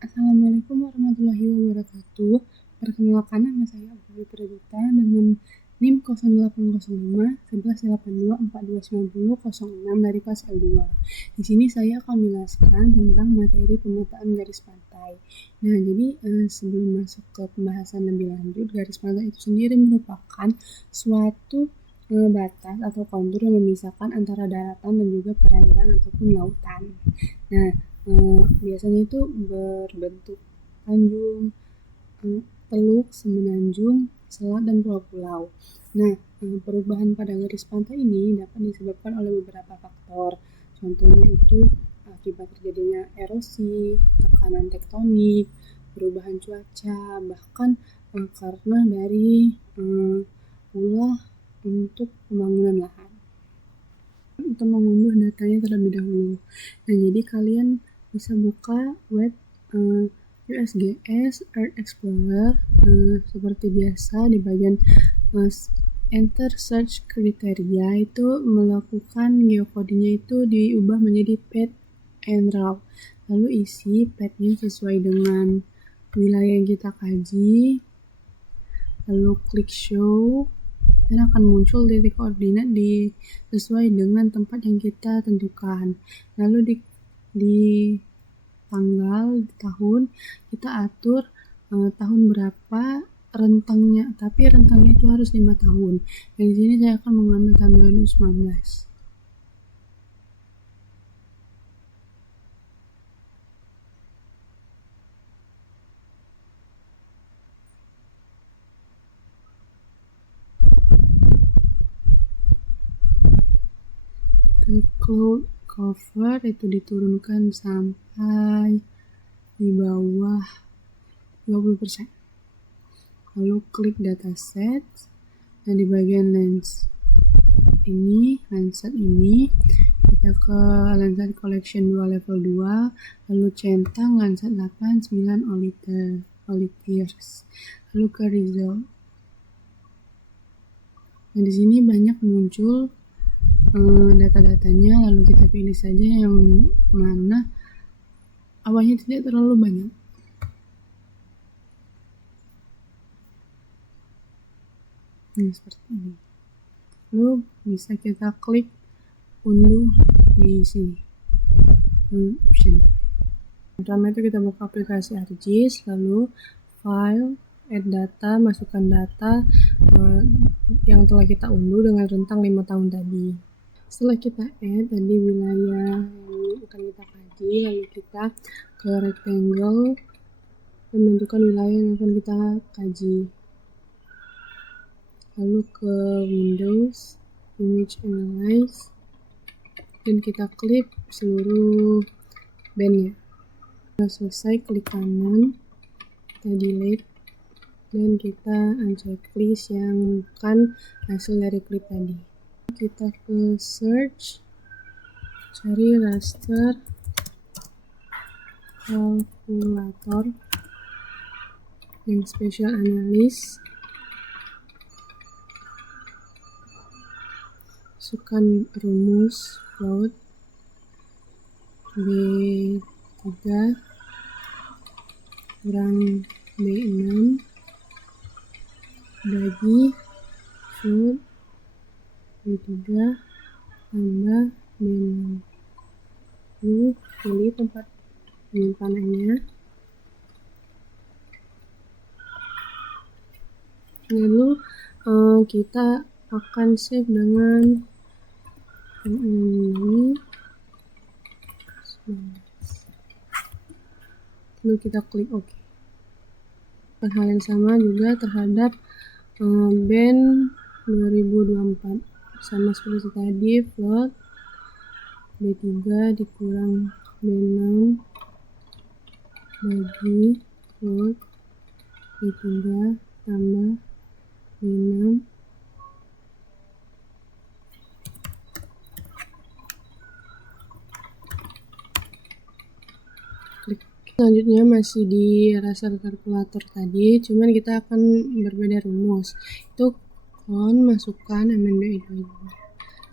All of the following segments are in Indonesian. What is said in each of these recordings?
Assalamualaikum warahmatullahi wabarakatuh. Perkenalkan, nama saya Abdul Pradita dengan NIM 0805 1182 4290 06 dari kelas L2. Di sini saya akan menjelaskan tentang materi pemetaan garis pantai. Nah, jadi sebelum masuk ke pembahasan lebih lanjut, garis pantai itu sendiri merupakan suatu batas atau kontur yang memisahkan antara daratan dan juga perairan ataupun lautan. Nah, biasanya itu berbentuk tanjung, teluk, semenanjung, selat, dan pulau-pulau. Nah, perubahan pada garis pantai ini dapat disebabkan oleh beberapa faktor. Contohnya itu akibat terjadinya erosi, tekanan tektonik, perubahan cuaca, bahkan karena dari ulah untuk pembangunan lahan. Untuk mengunduh datanya terlebih dahulu. Nah, jadi kalian bisa buka web USGS Earth Explorer seperti biasa di bagian enter search kriteria itu melakukan geokodenya itu diubah menjadi pad and raw. Lalu isi padnya sesuai dengan wilayah yang kita kaji. Lalu klik show dan akan muncul titik koordinat sesuai dengan tempat yang kita tentukan. Lalu di tanggal, di tahun, kita atur tahun berapa rentangnya, tapi rentangnya itu harus 5 tahun. Yang di sini saya akan mengambil tahun 2019. Cloud cover itu diturunkan sampai di bawah 20%. Lalu klik dataset dan di bagian Landsat ini kita ke Landsat Collection 2 level 2, lalu centang Landsat 8 9 Olithiers, lalu ke result. Nah, di sini banyak muncul data-datanya, lalu kita pilih saja yang mana awalnya tidak terlalu banyak. Nah, seperti ini. Lalu bisa kita klik unduh di sini option. Pertama itu kita buka aplikasi ArcGIS, lalu file, add data, masukkan data yang telah kita unduh dengan rentang 5 tahun tadi. Setelah kita add tadi wilayah yang akan kita kaji, lalu kita ke rectangle dan menentukan wilayah yang akan kita kaji. Lalu ke Windows, Image Analyze, dan kita klik seluruh bandnya. Setelah selesai, klik kanan, kita delete, dan kita unchecklist yang bukan hasil dari klik tadi. Kita ke search, cari raster kalkulator yang special analysis, masukkan rumus float B3 kurang B6 bagi float B3 tambah B6. Lalu pilih tempat penyimpanannya. Lalu kita akan save dengan ini. Lalu kita klik OK. Hal yang sama juga terhadap band 2024, sama seperti tadi, float B3 dikurang B6 bagi float B3 tambah B6. Selanjutnya masih di raster kalkulator tadi, cuman kita akan berbeda rumus. Itu masukkan MNBI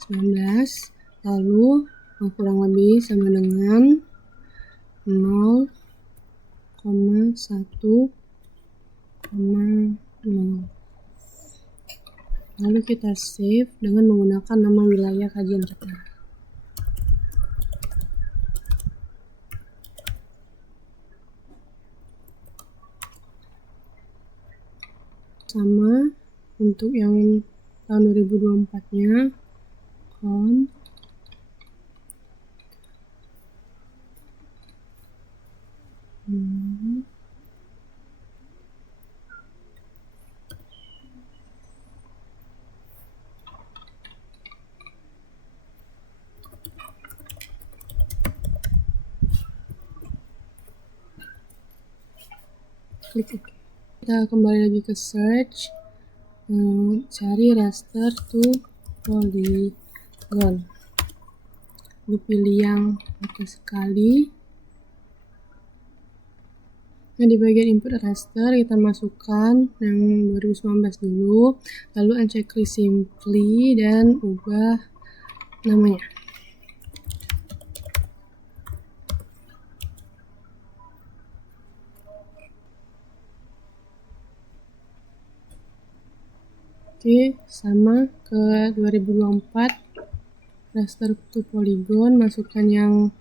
2019, lalu kurang lebih sama dengan 0,0 1,0. Lalu kita save dengan menggunakan nama wilayah kajian kita. Sama untuk yang tahun 2024-nya, count. Klik OK. Kita kembali lagi ke search, cari raster to polygon. Lalu pilih yang pakai sekali. Nah, di bagian input raster kita masukkan yang 2019 dulu, lalu uncheck list simply dan ubah namanya. Oke, sama ke 2024 raster to polygon, masukkan yang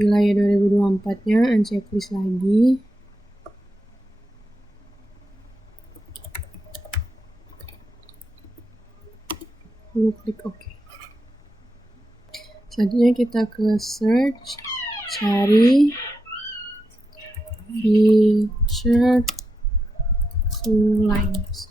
wilayah 2024-nya, uncheck list lagi. Lalu klik OK. Selanjutnya kita ke search, cari feature to lines.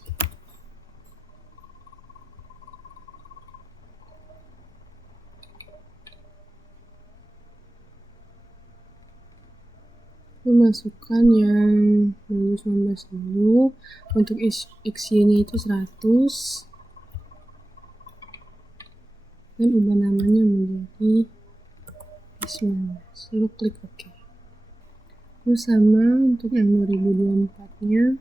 Masukkan yang 2019 dulu. Untuk XY-nya itu 100 dan ubah namanya menjadi 19. Lalu klik OK. Lalu sama untuk yang 2024-nya.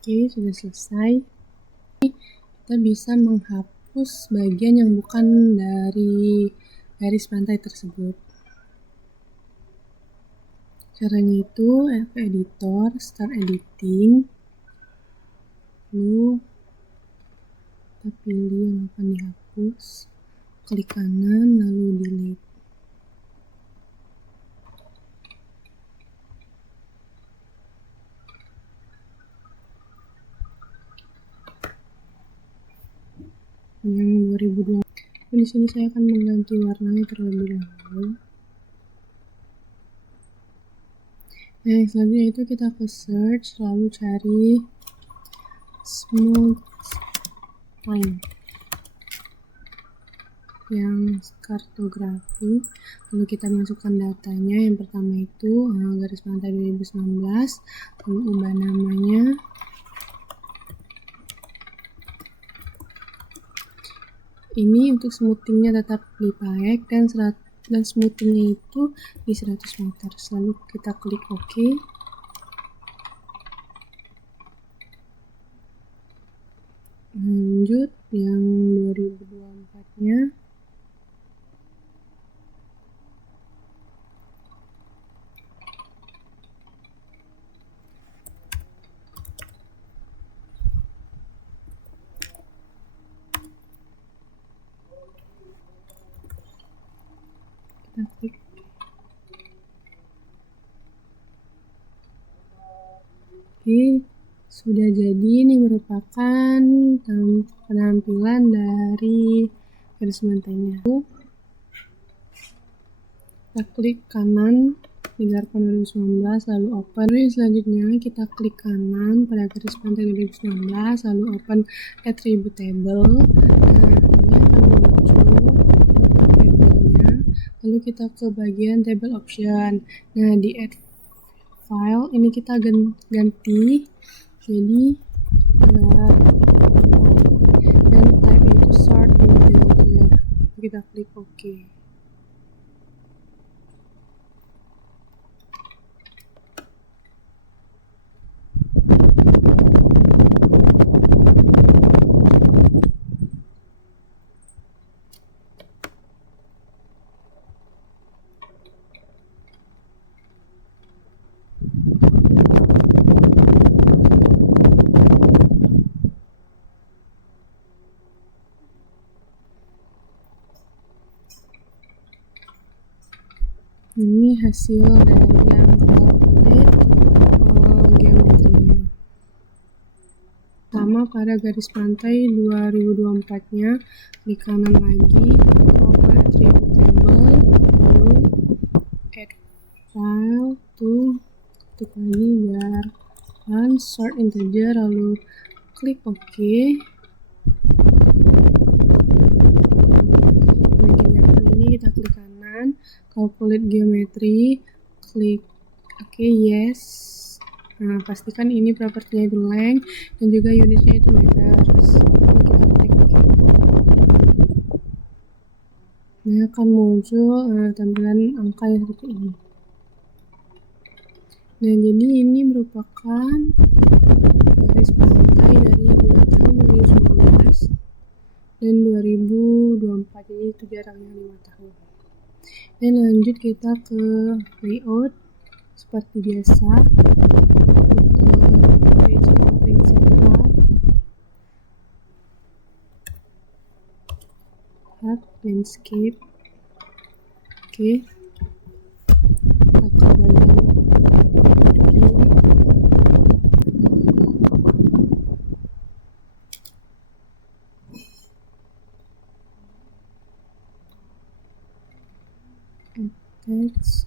Oke, sudah selesai. Kita bisa menghapus bagian yang bukan dari garis pantai tersebut. Caranya itu ke editor, start editing, lalu kita pilih yang akan dihapus, klik kanan, lalu delete. Yang 2020. Di sini saya akan mengganti warnanya terlebih dahulu. Nah, selanjutnya itu kita ke search, lalu cari smooth line yang kartografi. Lalu kita masukkan datanya. Yang pertama itu garis pantai 2019, lalu ubah namanya. Ini untuk smoothingnya tetap dipakai dan smoothingnya itu di 100 meter. Lalu kita klik OK. Lanjut yang 2024-nya. Kita klik. Oke, sudah jadi. Ini merupakan penampilan dari garis pantainya. Kita klik kanan di Garpon 2019, lalu open. Selanjutnya kita klik kanan pada garis pantai 2019, lalu open attributable. Nah, ini akan muncul tabelnya. Lalu kita ke bagian table option. Nah, di add file ini kita ganti jadi gelar dan type itu sort integer. Kita klik OK. hasil dari yang calculate geometrinya. Pertama pada garis pantai 2024-nya, klik kanan lagi, open attribute table, lalu add file to, klik lagi biar run sort integer, lalu klik OK. Bagian ini kita klik kanan, calculate geometry, klik OK, yes. Nah, pastikan ini propertinya itu length dan juga unitnya itu meters. Lalu kita klik OK. Nah, akan muncul tampilan angka yang seperti ini. Nah, jadi ini merupakan garis pantai dari 2 tahun 2019 dan 2024, jadi itu jaraknya 5 tahun. Dan lanjut kita ke layout seperti biasa, ke page entering setup, landscape. Oke, kita ke bagian text.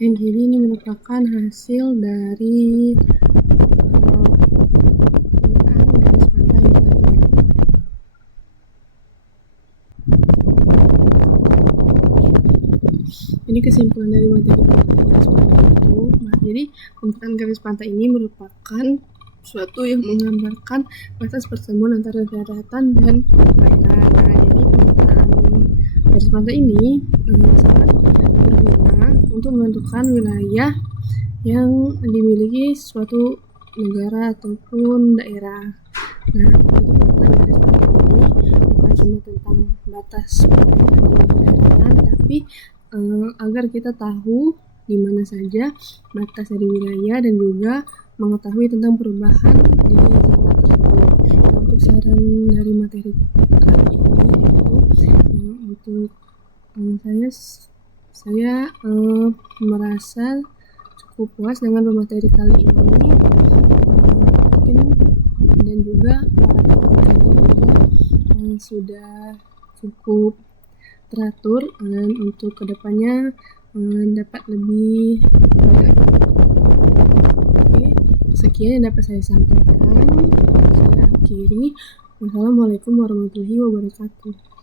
Yang kiri ini merupakan hasil dari pemetaan garis pantai yang telah dilakukan. Ini kesimpulan dari materi pemetaan garis pantai itu. Jadi pemetaan garis pantai ini merupakan suatu yang menggambarkan batas pertemuan antara daratan dan perairan. Nah, jadi pemetaan garis pantai ini sangat berguna untuk menentukan wilayah yang dimiliki suatu negara ataupun daerah. Nah, jadi pemetaan garis pantai ini bukan cuma tentang batas perairan dan daratan, tapi agar kita tahu di mana saja batas dari wilayah dan juga mengetahui tentang perubahan di zona tersebut. Nah, untuk saran dari materi kali ini yaitu untuk saya merasa cukup puas dengan pemateri kali ini, mungkin dan juga para pemateri juga sudah cukup teratur dan untuk kedepannya dapat lebih baik. Oke, sekian yang dapat saya sampaikan. Saya akhiri. Wassalamualaikum warahmatullahi wabarakatuh.